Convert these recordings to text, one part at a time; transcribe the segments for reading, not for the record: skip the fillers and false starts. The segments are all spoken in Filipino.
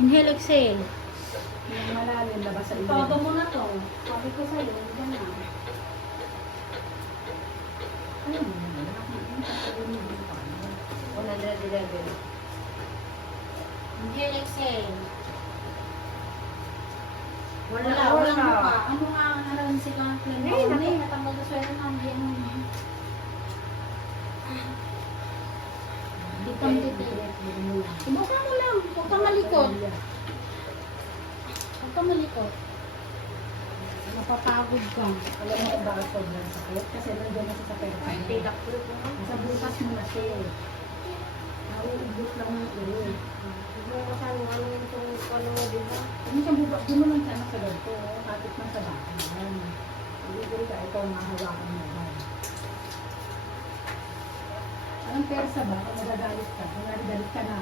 Inhale, exhale. Yung malalim, labas sa ilong. Todo mo na to. Sabi ko sa'yo, hindi na. Ano mo naman? Nakakita 111. Inhale, exhale. Wala, Walang wala. mukha. Ano nga ang nalang silang clean? Eh, Hindi, natanggal sa swero na. Hindi mo. Ditang titig. Subukan mo lang. Huwag kang malikot. Huwag kang malikot. Napapagod ka. Alam mo kung bakit sobrang sakit? Kasi nandiyan na siya sa pera. Tidak po ito. Sa bukas mo na siya. Nauubos lang ng ulo. Hindi mo kasi ano yung ano mo, di ba? Ano siya bukas? Doon mo lang siya sa ganito. Kapit man sa bahay. Hindi ka ikaw mahawakan mo. Anong persa ba? Kung magagalit ka, kung narigalit ka na.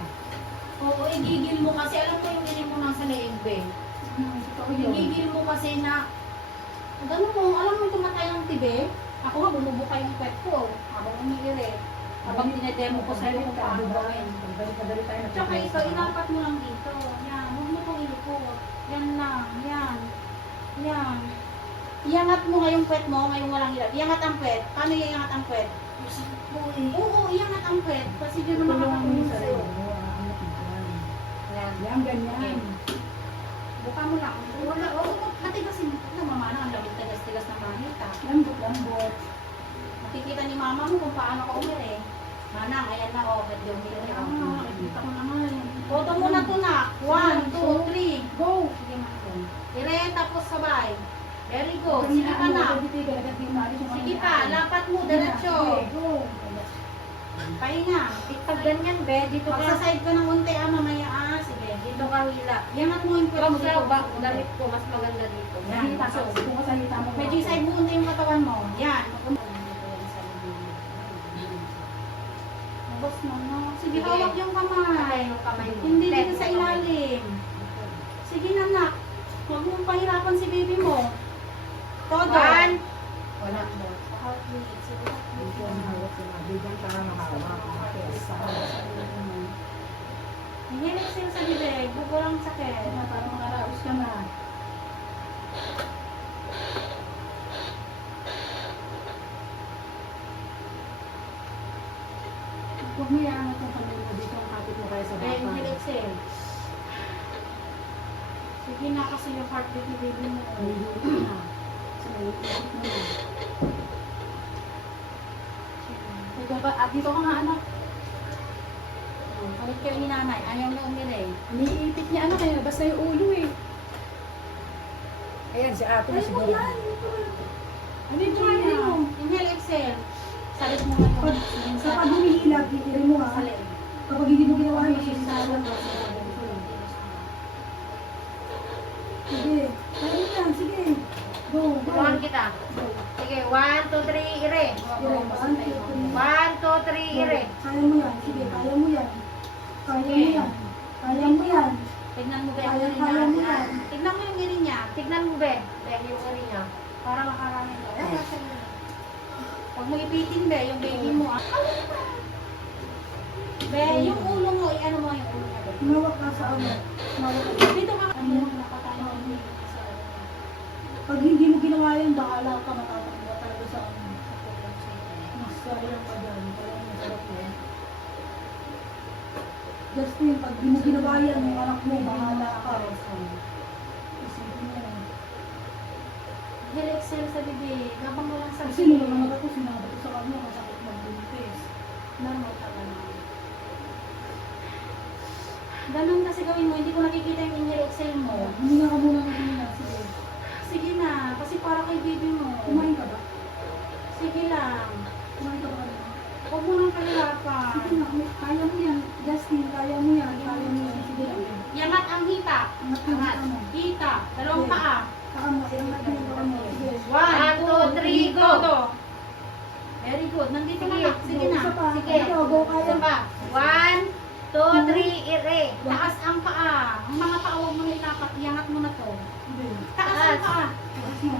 Oo, igigil mo kasi. Alam mo yung ganyan mo nasa leeg, be. Totoo yun. Igigil mo kasi na gano'n mo, alam mo tumatay ang tibe? Ako nga, bumubuka yung pet ko. Ako umiire. Habang dinedemo ko sa'yo kung paano gawin. Balik tayo na. Tsaka ito, inapat mo lang dito. Yan, huwag mo itong ilikot. Yan lang, yan. Yan. Iangat mo ngayong pet mo, ngayong walang ilap. Iangat ang pet. Paano iangat ang pet? Oo, iangat ang pet. Kasi yun naman makakatulong sa'yo. Yan. Yan, ganyan. Buka mo lang. Wala, oo, matigasin. Namamana ang labot tigas-tigas ng manita. Lambot. Makikita ni mama mo kung paano ka umiri. Manang, ayan na, oh, medyo umiri ako. Nakikita ko naman. Photo mo na to na. 1, 2, 3. Go! Sige, Manong. Ire, tapos sabay. Very good. Sige ka na. Sige pa, lapat mo, diretso. Go! Pahinga. Pag ganyan, be, dito ka. Magsaside ka ng unti, mamaya. Sige, Dito ka hila. iangat mo yung pwede Pag mo sa dito. damit ko, mas maganda dito. Yan. Hita ka. Kung ka sa hita mo. Medyo side mo unti yung katawan mo. Yan. Boss mo, no? Sige, Sige. hawak yung kamay. Yung kamay mo. Hindi Tet dito sa mo kamay. ilalim. Sige na, nak. Huwag mong pahirapan si baby mo. Todo. 1. Wala mo. Sa heartbeat. Sige, Dito ang hawak sa mga bigyan para mahawak. Hinilig sila sa bibig. Buko lang sakit. Para makaraos ka na. Huwag mo iangat yung kamay mo dito ang kapit mo kaya sa Ay, bata. hinilig sila. Sige na kasi yung heartbeat ni baby mo. Dito ka nga, anak. Balik kayo ni nanay. Ayaw na umili. Niipit niya anak kaya basta yung ulo eh. Ayan si ate na siguro. Ano yung try mo? Inhale, exhale. Salit mo nga yung Sa pag humihilap, hihirin mo ha. salit. Kapag hindi mo ginawa yun, Sa sisisalan ka. Sige, kaya mo yan, sige. Go, go. Turuan kita. Go. Sige, 1, 2, 3, ire. Ire, 1, 2, 3. 1, 2, 3, ire. Kaya mo yan, sige, kaya mo yan. Kaya mo yan. Kaya mo yan. Tignan mo ba Kaya, yung kaya mo yan. Tignan mo yung iri niya. Tignan mo, be. Be, yung uri niya. Para makarami ka. Huwag mo ipitin, be, yung baby mo. Ah. Be, yung ulo mo, ano mo yung ulo niya, be. Mawak ka sa ano. Mawak ka. Dito ka. Ano mo, nakatama mo. Pag hindi mo ginawa yan, bahala ka matatakbo talaga sa ano. Masayang ka dyan. Kaya masarap yan. Justin, pag di mo ginawa yan, yung anak mo, bahala ka. Isipin mo yan. Inhale, exhale sa bibig. Habang walang sa Kasi nung naman ako, sinabi ko sa kanya, masakit magbuntis. Normal ka ba naman? Ganun kasi gawin mo, hindi ko nakikita yung inhale, exhale mo. Hindi nga ka muna ng hindi na. Sige. Sige na, kasi para kay baby mo. Kumain ka ba? Sige lang. Kumain ka ba kanina? Huwag mo nang kahirapan. Sige na, kaya mo yan. Justin, kaya mo yan. Kaya mo yan. Sige lang. Yangat ang hita. Angat yung Angat. ano. Hita. Dalawang paa. Saka mo, angat yung ano. Sige. 1, 2, 3, go! Very good. Nandito na Sige, lang. Sige na. Isa pa. Sige. Ito, go, kaya. Isa pa. 1, 2, 3, ire. Taas ang paa. Ang mga paa, huwag mo na ilapat. Iangat mo na to. Sige. Taas ang paa. Taas mo.